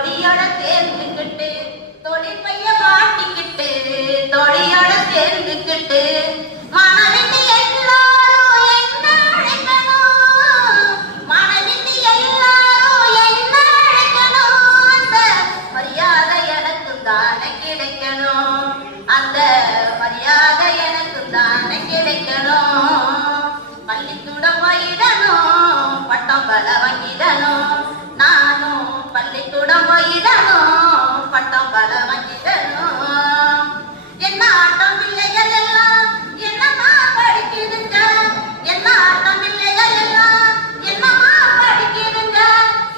தொழியோட சேர்ந்துக்கிட்டு தொழில் பைய மாட்டிக்கிட்டு தொழியோட சேர்ந்துக்கிட்டு கிடைக்கணும். அந்த மரியாதை எனக்கு தானே கிடைக்கணும். பள்ளிக்கூடம் பட்டம் பல வாங்கிடணும் என்ன ஆட்டம் பிள்ளைகள் எல்லாம் என்னமா படிக்குதுங்க? என்ன ஆட்டம் பிள்ளைகள் எல்லாம் என்னமா படிக்குதுங்க?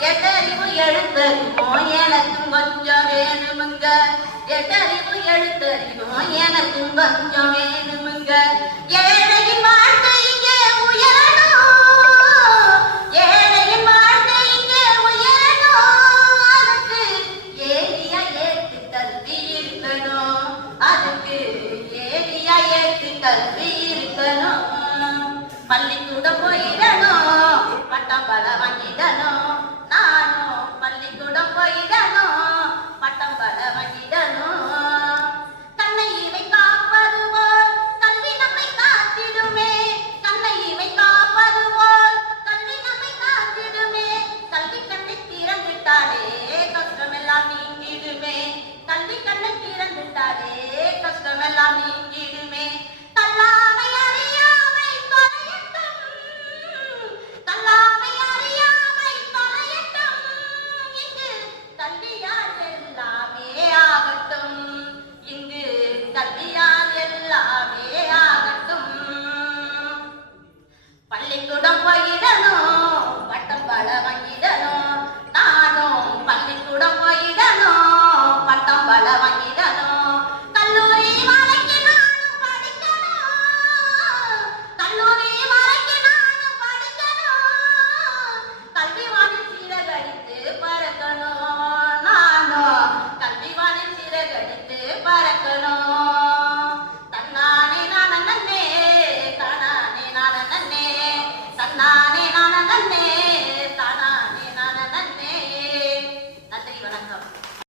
எட்டறிவு எழுத்தறிவும் எனக்கும் கொஞ்சம் வேணுமுங்க. எட்டறிவு எழுத்தறிவோம் எனக்கும் கொஞ்சம் வேணுமுங்க. படிக்கணும் பள்ளிக்கூடம் போயிடணும் பட்டம் பல வாங்கிடணும் நானும் பள்ளிக்கூடம் போயிடணும் பட்டம் பல வாங்கிடணும் கண்ணையை காப்பது போல் கல்வி நம்மை காத்திடுமே. கண்ணையை காப்பது போல் கல்வி நம்மை காத்திடுமே. கல்வி கண்ணை திறந்துட்டாலே கஷ்டமெல்லாம் நீங்கிடுமே. கல்வி கண்ணை திறந்துட்டாலே கஷ்டமெல்லாம் நீங்க